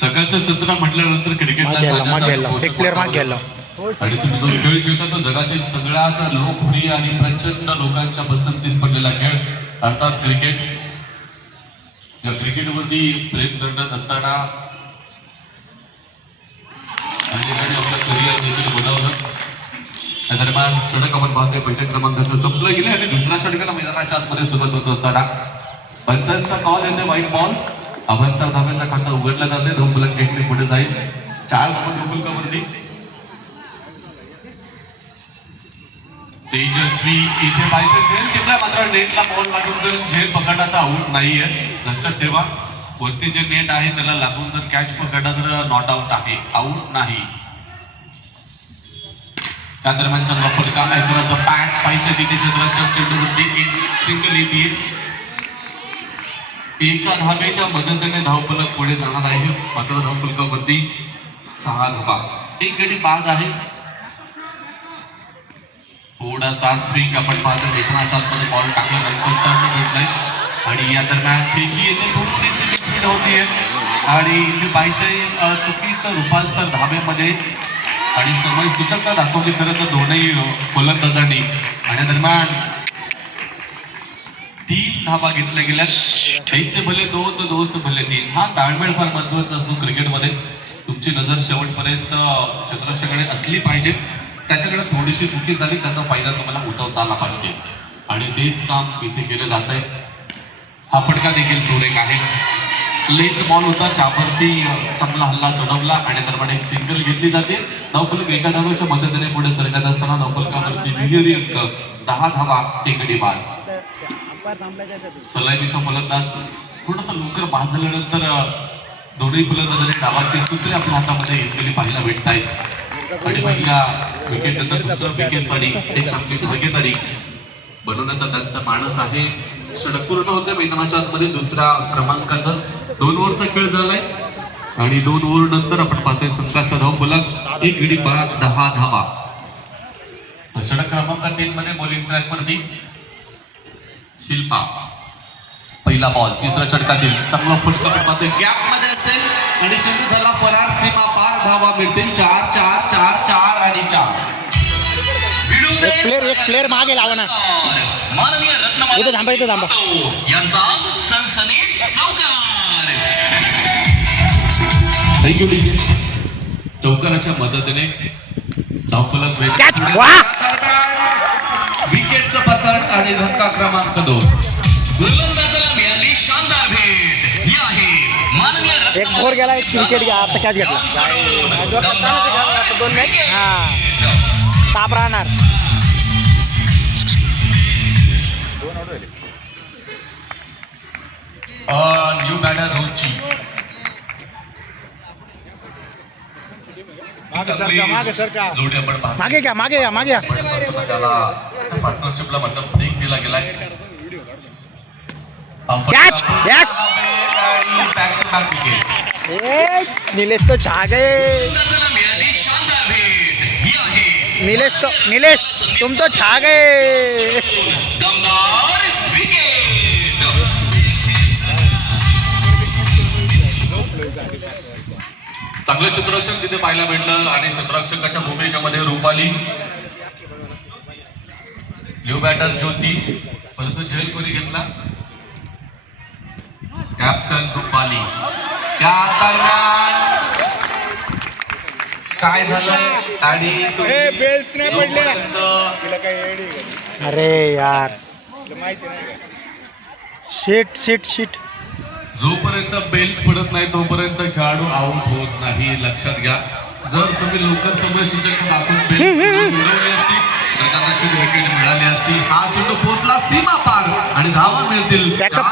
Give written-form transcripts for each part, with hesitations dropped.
सकाळचं सत्र म्हटल्यानंतर क्रिकेटला एक प्लेअर माग गेला आणि तुम्ही जो खेळ खेळता तो जगातील सगळ्यात लोकप्रिय आणि प्रचंड लोकांच्या पसंतीस पडलेला खेळ अर्थात क्रिकेट. या क्रिकेटवरती प्रेम करत असताना आपलं करिअर देखील बनवलं. त्या दरम्यान षटक आपण पाहतोय पहिल्या क्रमांकाचं संपलं गेलं आणि दुसऱ्या षटकाला मैदानाच्या आतमध्ये सुरुवात होत असताना पंचांचा कॉल येते व्हाईट बॉल. अभ्यंतर धाब्याचा खाता उघडला जाते. धोबलक टेक्निक पुढे जाईल. 4 धावा धोबलकावरती. तेजस्वी इथे पाहिजे झेल तिथला मात्र नेटला बॉल लागून जर झेल पकडला तर आऊट नाहीये. लक्षात ठेवा वरती जे नेट आहे त्याला लागून जर कॅच पकडला तर नॉट आऊट आहे, आऊट नाही. त्या दरम्यान चांगला फटका आहे. पॅट पाहिजे तिथे चंद्राच्या चेंडूवरती एक सिंगल येते. एका धावेच्या मदतीने धावफलक पुढे जाणार आहे. मात्र धावफलकावरती 6 धावा. एक गडी बाद आहे. थोडासा स्विंग आपण पाहतो. मैदानाच्या आतमध्ये बॉल टाकल्यानंतर टर्न भेटलाय आणि या दरम्यान फेकी येते. थोडीशी मिसफीड होतीये आणि इथे पाहिजे चुकीचं रूपांतर धाब्यामध्ये आणि समय सूचकता दाखवली खरं तर दोनही फलंदाजांनी. आणि दरम्यान 3 धावा घेतल्या गेल्या. ऐसे भले 2 तर 2 से भले 3. हा ताळमेळ फार महत्वाचा असतो क्रिकेटमध्ये. तुमची नजर शेवटपर्यंत क्षेत्ररक्षकाकडे असली पाहिजे. त्याच्याकडे थोडीशी चुकी झाली त्याचा फायदा तुम्हाला उठवता आला पाहिजे आणि तेच काम इथे केलं जात आहे. हा फटका देखील सुरेख आहे. लेंथ बॉल होता त्यावरती चांगला हल्ला चढवला आणि दरम्यान एक सिंगल घेतली जाते. धावफलक एका धावेच्या मदतीने पुढे सरकत असताना धावफलकावरती दुहेरी अंक 10 धावा. एक गडी बाद. सलामीचा फलंदाज थोडासा लवकर बाद झाल्यानंतर दोन्ही फलंदाजांनी डावाची सूत्रे आपल्या हातामध्ये घेतलेली पाहायला भेटत आहेत आणि पहिल्या विकेट नंतर दुसऱ्या विकेटसाठी एक चांगली भागीदारी बनवण्याचा त्यांचा मानस आहे. षटक पूर्ण होते मैदानाच्या आतमध्ये दुसऱ्या क्रमांकाचा 2 ओव्हरचा खेळ झालाय आणि 2 ओव्हर नंतर आपण पाहतोय संघाचा धावफलक 1 गडी बाद 10 धावा. षटक क्रमांक 3 मध्ये बॉलिंग ट्रॅक वरती शिल्पा. पहिला बॉल तिसऱ्या षटकातील चांगला फटका आपण पाहतोय गॅप मध्ये असेल आणि चेंडू झाला परार. सीमा पार. धावा मिळतील 4 4 4 4 आणि 4. एक प्लेअर मागे लावा ना. माननीय इथं थांबा यांचा सनसनीत चौकार. चौकाराच्या मदतीने धावफलक विकेटचं पतन आणि धक्का क्रमांक 2. गोलंदाजाला मिळाली शानदार भेट. ही आहे माननीय एक ओव्हर गेला. एक विकेट घ्या. आता कॅच घेतला. ताप राहणार. न्यू बॅटर रोची जोडी आपण मागे घ्या मागे घ्या मागे पार्टनरशिपला मतलब ब्रेक दिला गेलाय. Catch yes. नीलेश तो छा गए. मिळाली शानदार भेट. ही आहे नीलेश तुम तो छा गए. दमदार विकेट. चांगलं क्षेत्ररक्षण तिथे पाहायला भेटलं आणि क्षेत्ररक्षकाच्या भूमिकेमध्ये रुपाली. न्यू बॅटर ज्योती परंतु झेल कोणी घेतला. कॅप्टन रुपाली. त्या दरम्यान काय झालं आणि अरे यार शीट जोपर्यंत बेल्स पडत नाही तोपर्यंत खेळाडू आउट होत नाही. लक्षात घ्या. जर तुम्ही लवकर समय सूचक दाखवून बेल्स मिळवली असती तर कदाचित विकेट मिळाली असती. हा चेंडू पोहोचला सीमा पार आणि धावा मिळतील. बॅकअप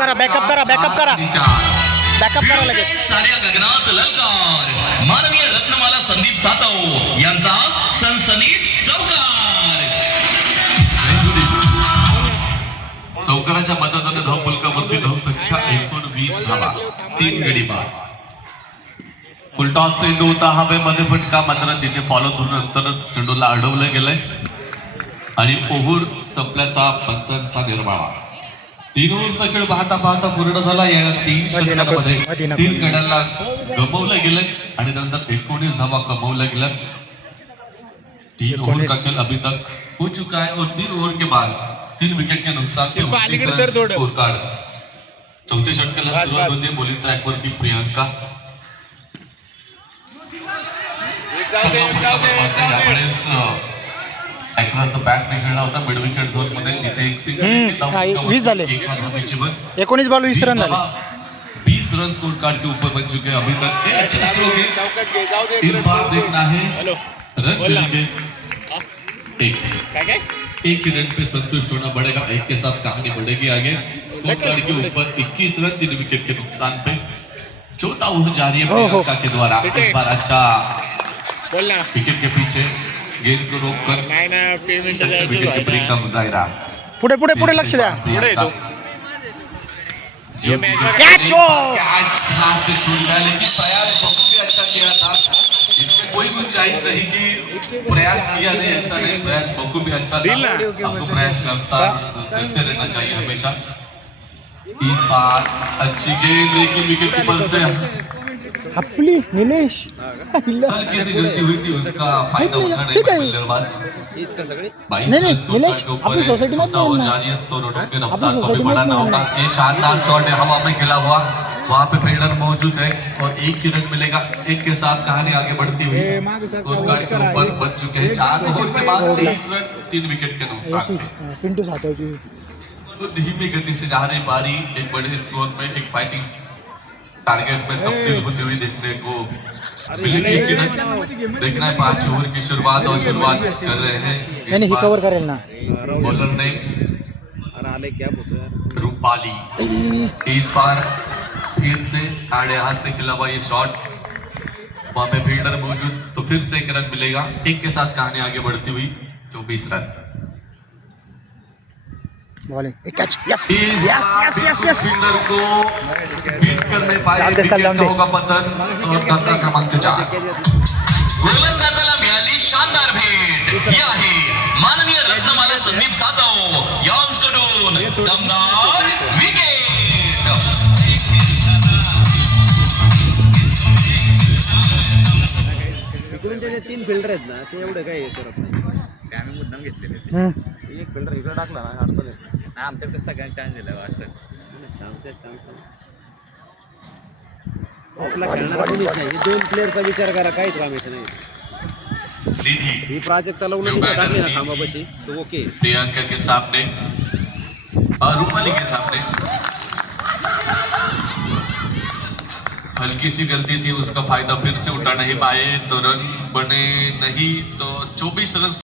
करा लगेच. साऱ्या गगनात ललकार. माननीय रत्नमाला संदीप सातव यांचा सनसनीत चौकार. चौकाराच्या मदतीने धावफलकावरती धावसंख्या 19 धावा. 3 गडी बाद. फुलटॉस चेंडू होता हवेमध्ये फटका मात्र तिथे फॉलो थ्रू नंतर चेंडूला अडवलं गेलंय आणि ओव्हर संपल्याचा पंचांचा निर्माणा. तीन ओव्हरचा खेळ पाहता पाहता पूर्ण झाला. या 3 षटकांमध्ये 3 गड्यांना गमवलं गेलं आणि त्यानंतर 19 धावा कमवलं गेलं. 3 ओवर का खेल अभी तक हो चुका है और 3 ओवर के बाद 3 विकेट के नुकसान से 29 रन स्कोर कार्ड. चौथ्या षटकाला सुरुवात होते. बॉलिंग ट्रॅक वरती प्रियांका. यावेळेस अक्रॉस द बॅट निघाला होता मिड विकेट झोन मध्ये. तिथे एक सिंगल 20 झाले. 19 बॉल 20 रन झाले. 20 रन स्कोर कार्ड के ऊपर बन चुके हैं अभी तक. अच्छी स्ट्रोक है. इस बार देखना है रन मिलेंगे. एक ही रन पे संतुष्ट होना पड़ेगा. एक के साथ कहानी बढ़ेगी आगे. स्कोर कार्ड के ऊपर 21 रन 3 विकेट के नुकसान पे. 14 ओवर जारी है प्रियंका के द्वारा. इस बार अच्छा विकेट के पीछे गेंद को रोककर अच्छा विकेट कीपिंग का मुजाहिरा. पुढे पुढे पुढे लक्ष द्या. कैच हाथ से छूट गया लेकिन प्रयास बहुत ही अच्छा किया था. इसमें कोई गुंजाइश नहीं कि प्रयास किया नहीं, ऐसा नहीं. प्रयास बहुत भी अच्छा था. आपको प्रयास करते रहना चाहिए हमेशा. इस बार अच्छी गेंद लेकिन विकेट कीपर से आपली निलेश हल्की सी गलती हुई थी. उसका फायदा उठा नहीं बल्लेबाज. नहीं, निलेश, अपनी सोसाइटी में नहीं होना. तो रोडों के रफ्तार को भी बढ़ाना होगा. एक शानदार शॉट है हवा में खिला हुआ. वहाँ पे फील्डर मौजूद है और एक ही रन मिलेगा. एक के साथ कहानी आगे बढ़ती हुई. स्कोर कार्ड के ऊपर बन चुके हैं 4 ओवर के बाद 23 रन 3 विकेट के नुकसान पे. पिंटू साठव की तो धीमी गति से जा रही पारी एक बड़े स्कोर में एक फाइटिंग टारगेट में तब्दील होती हुई देखने को मिलेगी. देखना है 5 ओवर की शुरुआत और शुरुआत कर रहे हैं. नहीं कवर करेल ना. बॉलर ने रूपाली. इस बार फिर से आड़े हाथ से खिला हुआ ये शॉट. वहां पे फील्डर मौजूद तो फिर से 1 रन मिलेगा. एक के साथ कहानी आगे बढ़ती हुई 24 रन. Bowling catch. यस इस यस बार यस यस यस. फील्डर को बीट कर नहीं पाए. विकेट का होगा पतन और धक्का क्रमांक 4. गोलंदाजाला मिळाली शानदार भेट. ही आहे माननीय रत्नमाला संदीप जाधव यांच्याकडून दमदार विकेट. इकडून त्याचे 3 फिल्डर आहेत ना, ते एवढं काही हे करत नाही. ते आम्ही मुद्दाम घेतलेले. एक फिल्डर इकडे टाकला ना अडचण येत नाही. नाही आमच्याकडे सगळ्यांना चान्स दिला वाटतं. आपला खेळणारा कोणीच नाही. 2 प्लेअरचा विचार करा, काहीच कामाचं नाही. निधि ही प्राजक्ताला उलट टाकली ना खांबापाशी तो ओके. प्रियंका के सामने और रूपाली के सामने हल्की सी गलती थी. उसका फायदा फिर से उठा नहीं पाए तो रन बने नहीं. तो 24 रन